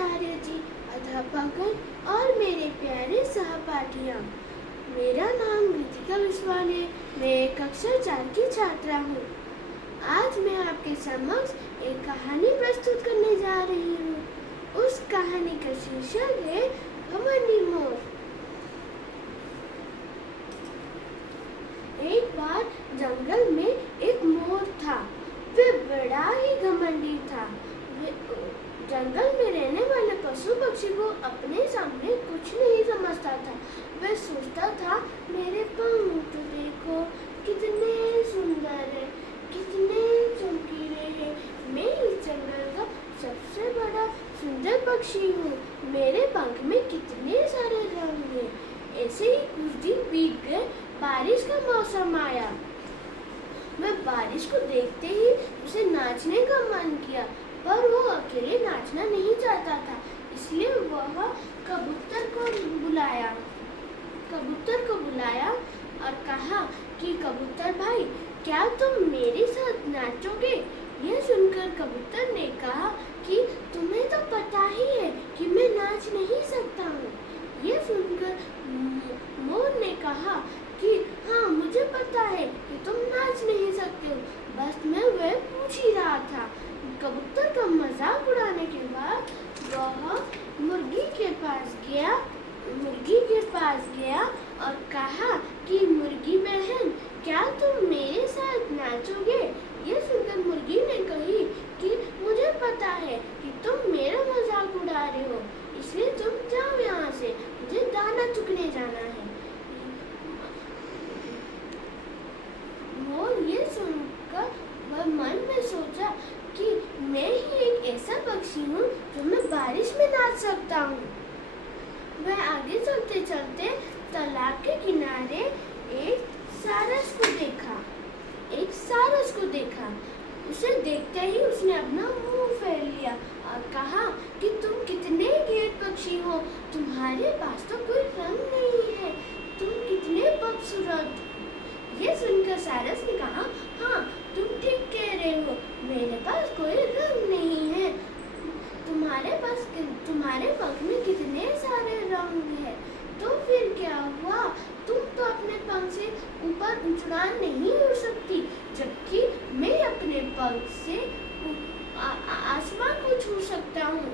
आचार्य जी, अध्यापकगण और मेरे प्यारे सहपाठियों, मेरा नाम रितिका विश्वाल है। मैं कक्षा 4 की छात्रा हूँ। आज मैं आपके समक्ष एक कहानी प्रस्तुत करने जा रही हूँ। उस कहानी का शीर्षक है घमंडी मोर। एक बार जंगल में एक मोर था। वह बड़ा ही घमंडी था। जंगल में रहने वाले पशु पक्षी को अपने सामने कुछ नहीं समझता था। वह सोचता था, मेरे पंख देखो कितने सुंदर है, कितने चमकीले हैं। मैं इस जंगल का सबसे बड़ा सुंदर पक्षी हूँ। मेरे पंख में कितने सारे रंग हैं। ऐसे ही कुछ दिन बीत गए। बारिश का मौसम आया। वह बारिश को देखते ही उसे नाचने का मन किया, पर वो अकेले नाचना नहीं चाहता था। इसलिए वह कबूतर को बुलाया और कहा कि कबूतर भाई, क्या तुम मेरे साथ नाचोगे? यह सुनकर कबूतर ने कहा कि तुम्हें तो पता ही है कि मैं नाच नहीं सकता हूँ। यह सुनकर मोर ने कहा कि हाँ, मुझे पता है कि तुम नाच नहीं सकते हो, बस मैं वह पूछ ही रहा था। कबूतर का मजाक उड़ाने के बाद वह मुर्गी के पास गया और कहा कि मुर्गी बहन, क्या तुम मेरे साथ नाचोगे? यह सुनकर मुर्गी ने कही कि मुझे पता है कि तुम मेरा मजाक उड़ा रहे हो, इसलिए तुम जाओ यहाँ से, मुझे दाना चुगने जाना है। मोर ये सुनकर वह मन में सोचा कि मैं ही एक ऐसा पक्षी हूँ जो मैं बारिश में नाच सकता हूँ। वह आगे चलते चलते तालाब के किनारे एक सारस को देखा। उसे देखते ही उसने अपना मुंह फैल लिया और कहा कि तुम कितने घेट पक्षी हो, तुम्हारे पास तो कोई रंग नहीं है, तुम कितने खूबसूरत। ये सुनकर सारस ने कहा, हाँ, तुम ठीक कह रहे हो, मेरे पास कोई रंग नहीं है। तुम्हारे पंख में कितने सारे रंग हैं, तो फिर क्या हुआ? तुम तो अपने पंख से ऊपर उड़ान नहीं उड़ सकती, जबकि मैं अपने पंख से आसमान को छू सकता हूँ।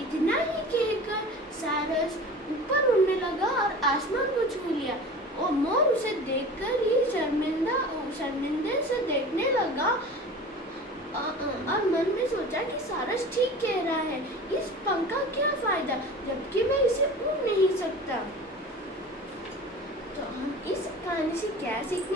इतना ही कहकर सारस ऊपर उड़ने लगा और आसमान को छू लिया। और मोर उसे देखकर ही शर्मिंदे से देखने लगा और मन में सोचा कि सारस ठीक कह रहा है, इस पंख का क्या फायदा, जबकि मैं इसे उड़ नहीं सकता। तो हम इस कहानी से क्या सीखते